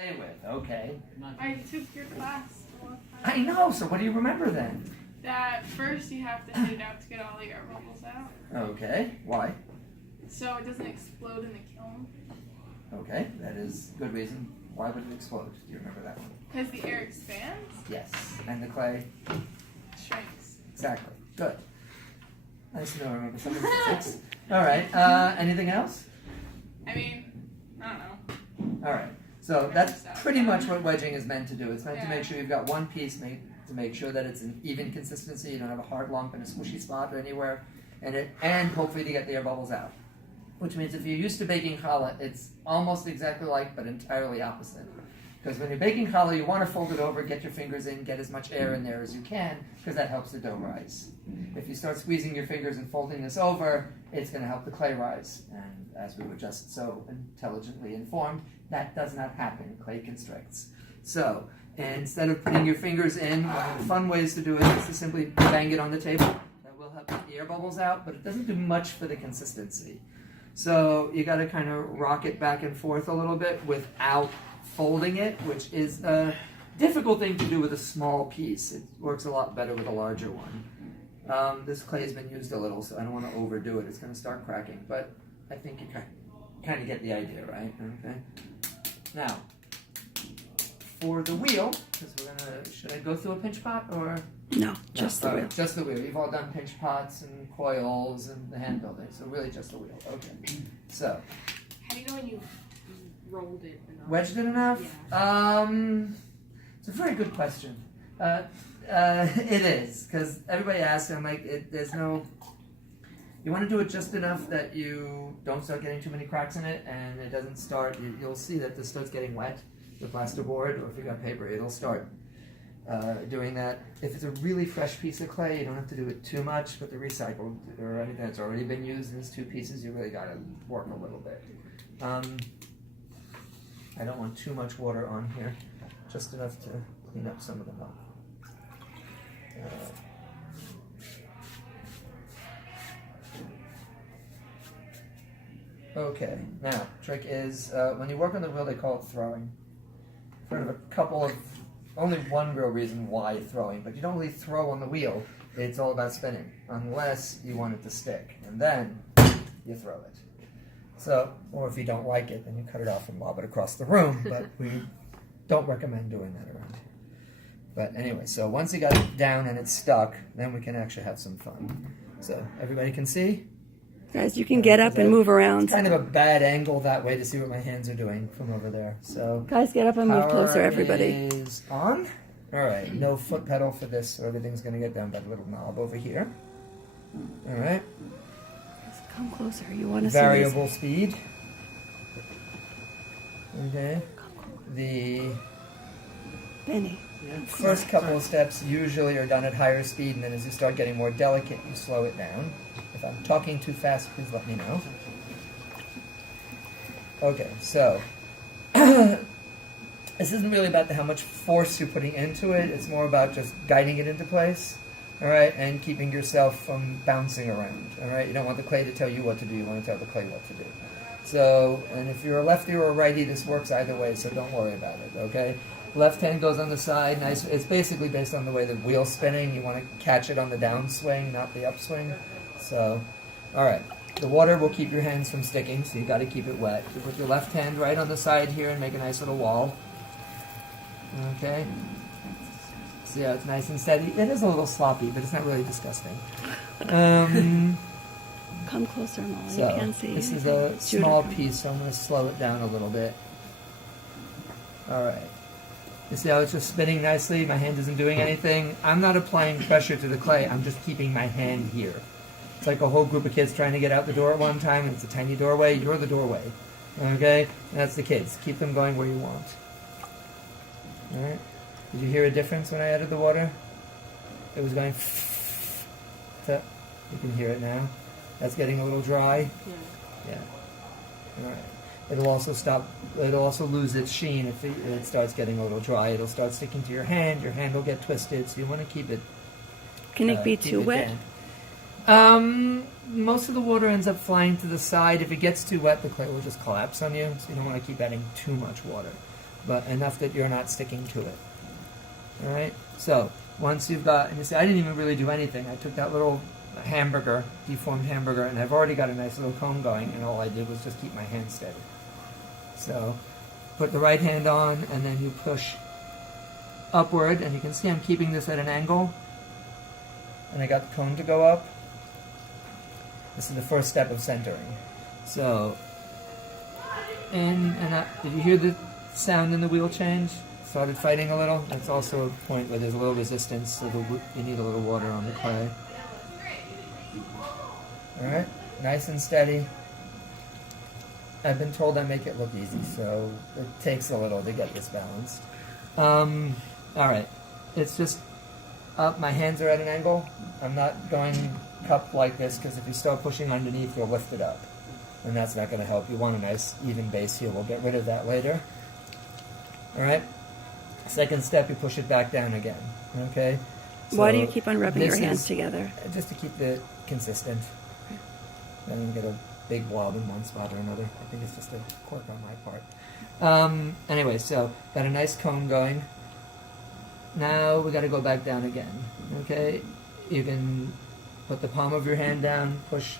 Play with, okay. I took your class a long time I know, so what do you remember then? that first you have to hit it out to get all the air bubbles out. Okay, why? So it doesn't explode in the kiln. Okay, that is a good reason. Why would it explode? Do you remember that one? Because the air expands, Yes, and the clay? shrinks. Exactly, good. Nice to know I remember some of the physics. All right, anything else? I mean, I don't know. All right, so that's pretty much what wedging is meant to do. It's meant to make sure you've got one piece to make sure that it's an even consistency. You don't have a hard lump in a squishy spot or anywhere, and hopefully to get the air bubbles out. Which means if you're used to baking challah, it's almost exactly like, but entirely opposite. Because when you're baking challah, you want to fold it over, get your fingers in, get as much air in there as you can, because that helps the dough rise. If you start squeezing your fingers and folding this over, it's going to help the clay rise. And as we were just so intelligently informed, that does not happen. Clay constricts. So instead of putting your fingers in, one of the fun ways to do it is to simply bang it on the table. That will help get the air bubbles out, but it doesn't do much for the consistency. So you got to kind of rock it back and forth a little bit without folding it, which is a difficult thing to do with a small piece. It works a lot better with a larger one. This clay has been used a little, so I don't want to overdo it. It's going to start cracking, but I think you kind of get the idea, right? Okay. Now, for the wheel, because we're gonna, should I go through a pinch pot or? No, just the wheel. Just the wheel. You've all done pinch pots and coils and the hand building, so really just the wheel. Okay. So. How do you know when you rolled it enough? Wedged it enough? Yeah. It's a very good question. It is, because everybody asks, I'm like, there's no. You want to do it just enough that you don't start getting too many cracks in it, and it doesn't start. You'll see that this starts getting wet, the plasterboard, or if you got paper, it'll start doing that. If it's a really fresh piece of clay, you don't have to do it too much. But the recycled or anything that's already been used in these two pieces, you really got to work a little bit. I don't want too much water on here, just enough to clean up some of the milk. Okay, now, trick is, when you work on the wheel, they call it throwing. For a couple of, only one real reason why throwing, but you don't really throw on the wheel. It's all about spinning, unless you want it to stick, and then you throw it. So, or if you don't like it, then you cut it off and lob it across the room, but we don't recommend doing that around here. But anyway, so once you got it down and it's stuck, then we can actually have some fun. So, everybody can see? Guys, you can get up and move around. It's kind of a bad angle that way to see what my hands are doing from over there. So, guys, get up and move closer, everybody. Power is on. All right, no foot pedal for this, so everything's going to get down by the little knob over here. All right. Come closer. You want to Variable speed. Okay. The Benny. first couple of steps usually are done at higher speed, and then as you start getting more delicate, you slow it down. If I'm talking too fast, please let me know. Okay, so this isn't really about how much force you're putting into it. It's more about just guiding it into place. All right, and keeping yourself from bouncing around. All right, you don't want the clay to tell you what to do. You want to tell the clay what to do. So, and if you're a lefty or a righty, this works either way. So don't worry about it. Okay, left hand goes on the side. Nice. It's basically based on the way the wheel's spinning. You want to catch it on the downswing, not the upswing. So, all right. The water will keep your hands from sticking, so you got to keep it wet. You put your left hand right on the side here and make a nice little wall. Okay. See how it's nice and steady? It is a little sloppy, but it's not really disgusting. Come closer, Molly. So, you can't see. this is a small piece, so I'm going to slow it down a little bit. All right. You see how it's just spinning nicely? My hand isn't doing anything. I'm not applying pressure to the clay. I'm just keeping my hand here. It's like a whole group of kids trying to get out the door at one time, and it's a tiny doorway. You're the doorway. Okay? And that's the kids. Keep them going where you want. All right? Did you hear a difference when I added the water? It was going you can hear it now. That's getting a little dry. Yeah. All right. It'll also stop. It'll also lose its sheen if it starts getting a little dry. It'll start sticking to your hand. Your hand will get twisted. So you want to keep it. Can it be too wet? Most of the water ends up flying to the side. If it gets too wet, the clay will just collapse on you. So you don't want to keep adding too much water. but enough that you're not sticking to it. All right. So once you've got, and you say, I didn't even really do anything. I took that little hamburger, deformed hamburger, and I've already got a nice little cone going, and all I did was just keep my hand steady. So put the right hand on, and then you push upward, and you can see I'm keeping this at an angle, and I got the cone to go up. This is the first step of centering. So in and up. Did you hear the sound in the wheel change? Started fighting a little. That's also a point where there's a little resistance, so you need a little water on the clay. Alright, nice and steady. I've been told I make it look easy, so it takes a little to get this balanced. Alright, it's just up. My hands are at an angle. I'm not going cup like this, because if you start pushing underneath, you'll lift it up. And that's not going to help. You want a nice even base here. We'll get rid of that later. Alright? Second step, you push it back down again. Okay? So why do you keep on rubbing your this hands is together? just to keep it consistent. I don't get a big blob in one spot or another. I think it's just a quirk on my part. Anyway, so got a nice cone going. Now we got to go back down again. Okay? You can put the palm of your hand down, push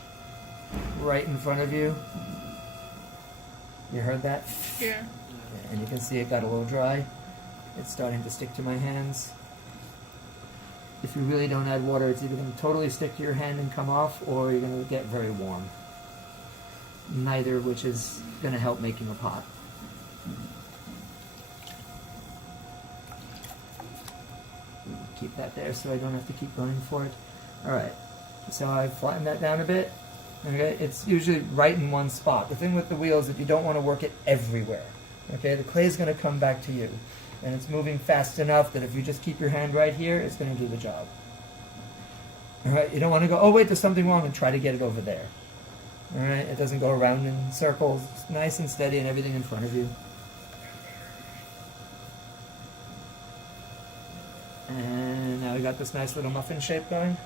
right in front of you. You heard that? Yeah. And you can see it got a little dry. It's starting to stick to my hands. If you really don't add water, it's either going to totally stick to your hand and come off, or you're going to get very warm. Neither, which is going to help making a pot. Keep that there so I don't have to keep going for it. Alright, so I've flattened that down a bit. Okay, it's usually right in one spot. The thing with the wheel is that you don't want to work it everywhere. Okay, the clay is going to come back to you. And it's moving fast enough that if you just keep your hand right here, it's going to do the job. Alright, you don't want to go, oh wait, there's something wrong, and try to get it over there. Alright, it doesn't go around in circles. It's nice and steady and everything in front of you. And now we got this nice little muffin shape going.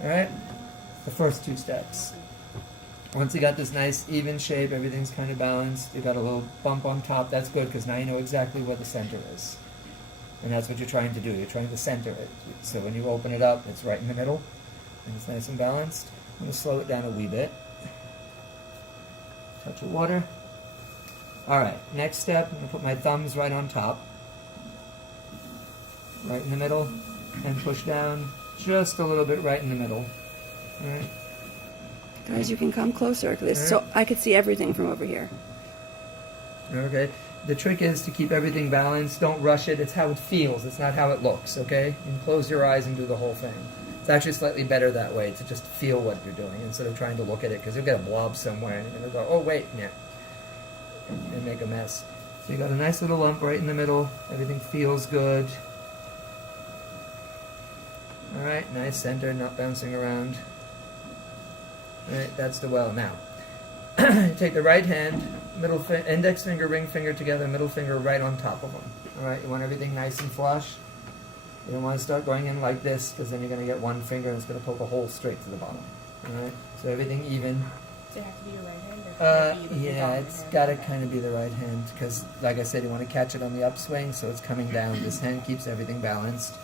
Alright, the first two steps. Once you got this nice even shape, everything's kind of balanced, you got a little bump on top, that's good because now you know exactly where the center is. And that's what you're trying to do, you're trying to center it. So when you open it up, it's right in the middle, and it's nice and balanced. I'm going to slow it down a wee bit. Touch of water. Alright, next step, I'm going to put my thumbs right on top. Right in the middle, and push down just a little bit right in the middle. Alright. Guys, you can come closer, so I could see everything from over here. Okay. The trick is to keep everything balanced. Don't rush it. It's how it feels. It's not how it looks, okay? You can close your eyes and do the whole thing. It's actually slightly better that way, to just feel what you're doing instead of trying to look at it, because you'll get a blob somewhere and you're going to go, oh, wait, yeah. And make a mess. So you got a nice little lump right in the middle. Everything feels good. Alright, nice center, not bouncing around. Alright, that's the well. Now, take the right hand, index finger, ring finger together, middle finger right on top of them. Alright, you want everything nice and flush. You don't want to start going in like this, because then you're going to get one finger and it's going to poke a hole straight to the bottom. Alright, so everything even. Does it have to be your right hand? Or can it be Yeah, the it's hand? got to kind of be the right hand, because, like I said, you want to catch it on the upswing, so it's coming down. This hand keeps everything balanced.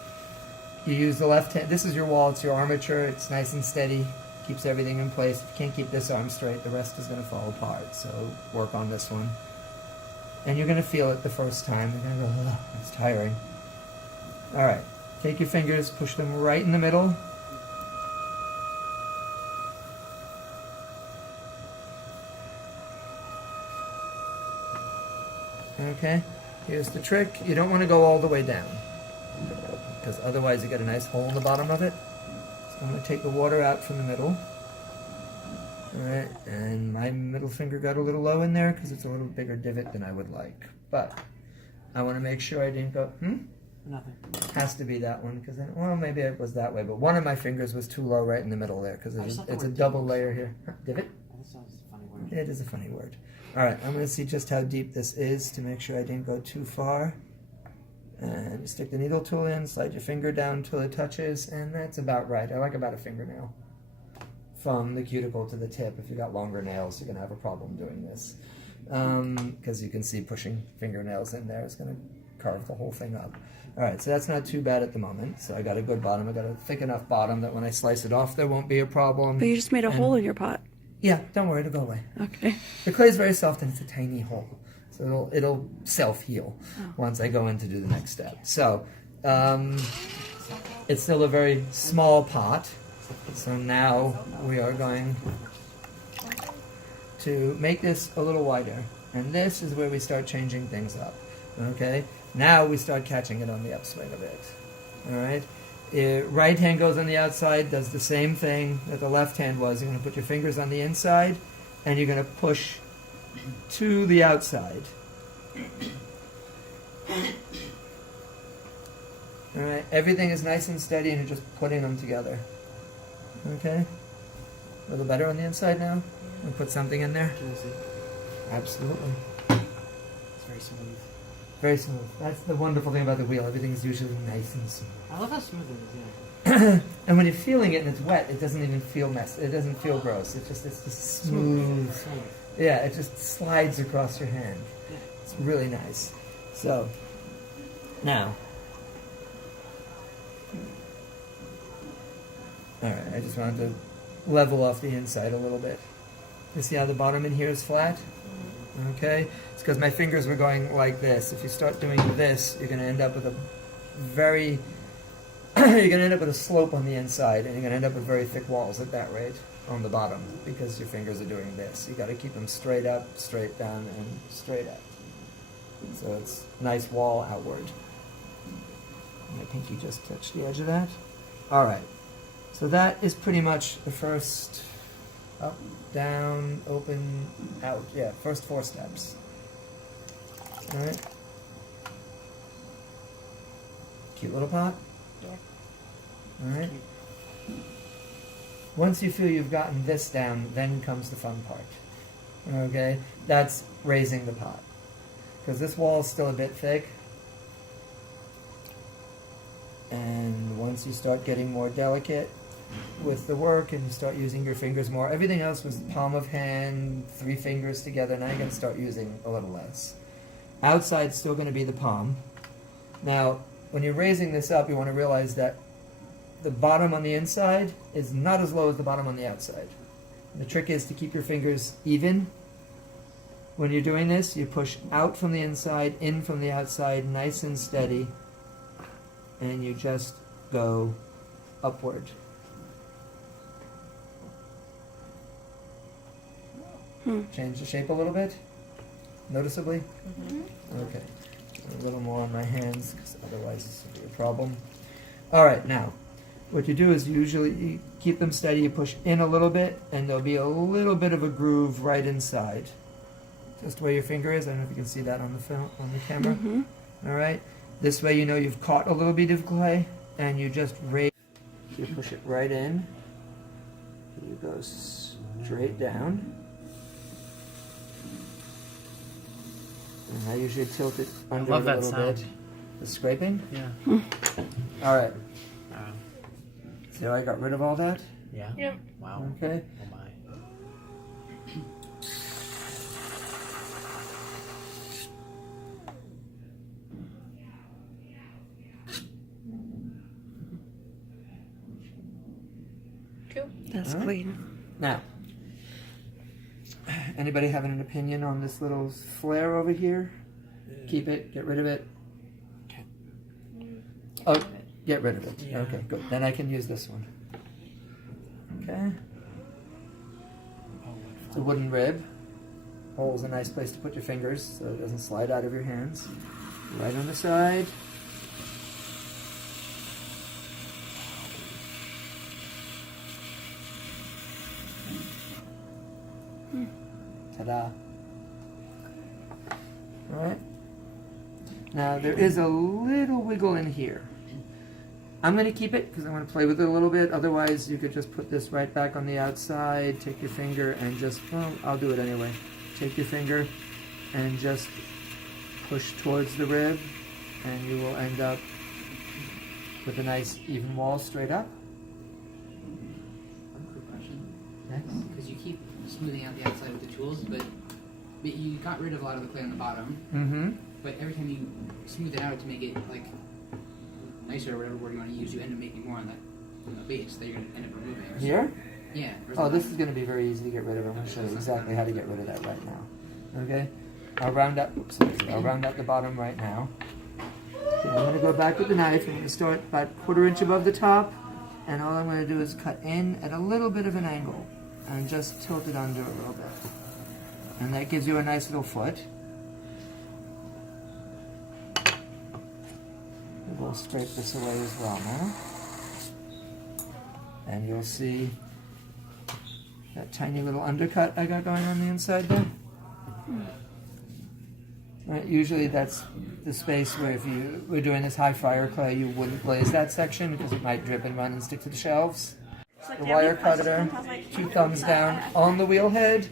You use the left hand. This is your wall. It's your armature. It's nice and steady. Keeps everything in place. If you can't keep this arm straight, the rest is going to fall apart. So work on this one. And you're going to feel it the first time. You're going to go, ugh, it's tiring. All right. Take your fingers, push them right in the middle. Okay. Here's the trick. You don't want to go all the way down, because otherwise you get a nice hole in the bottom of it. So I'm going to take the water out from the middle. Alright, and my middle finger got a little low in there because it's a little bigger divot than I would like. But I want to make sure I didn't go, Nothing. Has to be that one, because well, maybe it was that way, but one of my fingers was too low right in the middle there, because it's a double layer here. Divot? That sounds a funny word. It is a funny word. Alright, I'm going to see just how deep this is to make sure I didn't go too far. And you stick the needle tool in, slide your finger down until it touches, and that's about right. I like about a fingernail from the cuticle to the tip. If you got longer nails, you're going to have a problem doing this. because you can see pushing fingernails in there is going to carve the whole thing up. All right, so that's not too bad at the moment. So I got a good bottom. I got a thick enough bottom that when I slice it off, there won't be a problem. But you just made a hole in your pot. Yeah, don't worry, it'll go away. Okay. The clay is very soft and it's a tiny hole, so it'll self-heal once I go in to do the next step. So it's still a very small pot. So now we are going to make this a little wider, and this is where we start changing things up. Okay. Now we start catching it on the upswing a bit. All right. Right hand goes on the outside, does the same thing that the left hand was. You're going to put your fingers on the inside, and you're going to push to the outside. All right. Everything is nice and steady, and you're just putting them together. Okay. A little better on the inside now. We'll put something in there. Can you see? Absolutely. It's very smooth. Very smooth. That's the wonderful thing about the wheel. Everything's usually nice and smooth. I love how smooth it is, yeah. And when you're feeling it and it's wet, it doesn't even feel It doesn't feel gross. It's just smooth. Yeah, it just slides across your hand. Yeah. It's really nice. So, now. Alright, I just wanted to level off the inside a little bit. You see how the bottom in here is flat? Okay? It's because my fingers were going like this. If you start doing this, you're going to end up with a very... you're going to end up with a slope on the inside, and you're going to end up with very thick walls at that rate on the bottom, because your fingers are doing this. You got to keep them straight up, straight down, and straight up. So it's nice wall outward. My pinky just touched the edge of that. Alright. So that is pretty much the first up, down, open, out. Yeah, first 4 steps. Alright. Cute little pot. Alright. Once you feel you've gotten this down, then comes the fun part. Okay? That's raising the pot. Because this wall is still a bit thick. And once you start getting more delicate with the work and you start using your fingers more, everything else was palm of hand, 3 fingers together. Now you're going to start using a little less. Outside's still going to be the palm. Now, when you're raising this up, you want to realize that the bottom on the inside is not as low as the bottom on the outside. The trick is to keep your fingers even. When you're doing this, you push out from the inside, in from the outside, nice and steady, and you just go upward. Change the shape a little bit, noticeably. Okay, a little more on my hands, because otherwise this will be a problem. All right, now, what you do is you keep them steady. You push in a little bit, and there'll be a little bit of a groove right inside, just where your finger is. I don't know if you can see that on the film, on the camera. All right, this way you know you've caught a little bit of clay, and you just raise. You push it right in. You go straight down. And I usually tilt it under love a that little sound. bit. The scraping? Yeah. All right. See how I got rid of all that? Yeah. Yep. Wow. Okay. Oh my. Cool. That's clean. Now, anybody having an opinion on this little flare over here? Keep it, get rid of it. Oh, get rid of it. Yeah. Okay, good. Then I can use this one. Okay. It's a wooden rib. Hole's a nice place to put your fingers so it doesn't slide out of your hands. Right on the side. Ta-da. Alright. Now there is a little wiggle in here. I'm going to keep it because I want to play with it a little bit. Otherwise you could just put this right back on the outside, take your finger and just, well, I'll do it anyway. Take your finger and just push towards the rib, and you will end up with a nice even wall straight up. One quick question. Yes. Because you keep smoothing out the outside with the tools, but but you got rid of a lot of the clay on the bottom. Mm-hmm. But every time you smooth it out to make it like nicer or whatever word you want to use, you end up making more on the base that you're going to end up removing. Here? Yeah. Oh, this is going to be very easy to get rid of. I'm going to show you exactly how to get rid of that right now. Okay? I'll round up. Oops, I'll round out the bottom right now. Okay, I'm going to go back with the knife. I'm going to start about 1/4 inch above the top, and all I'm going to do is cut in at a little bit of an angle and just tilt it under a little bit. And that gives you a nice little foot. We'll scrape this away as well now. And you'll see that tiny little undercut I got going on the inside there. Right, usually that's the space where if you were doing this high fryer clay, you wouldn't glaze that section because it might drip and run and stick to the shelves. The wire cutter, 2 thumbs down on the wheel head,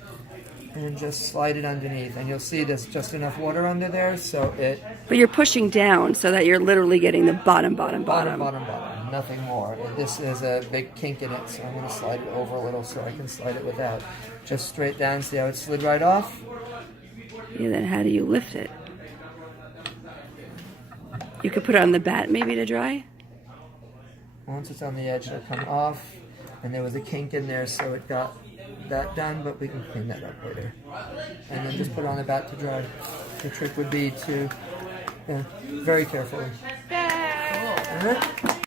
and just slide it underneath. And you'll see there's just enough water under there, so it... But you're pushing down so that you're literally getting the bottom. Nothing more. This is a big kink in it, so I'm going to slide it over a little so I can slide it without. Just straight down, see how it slid right off? Yeah, then how do you lift it? You could put it on the bat maybe to dry? Once it's on the edge, it'll come off. And there was a kink in there, so it got that done, but we can clean that up later. And then just put it on the bat to dry. The trick would be to, very carefully. All right.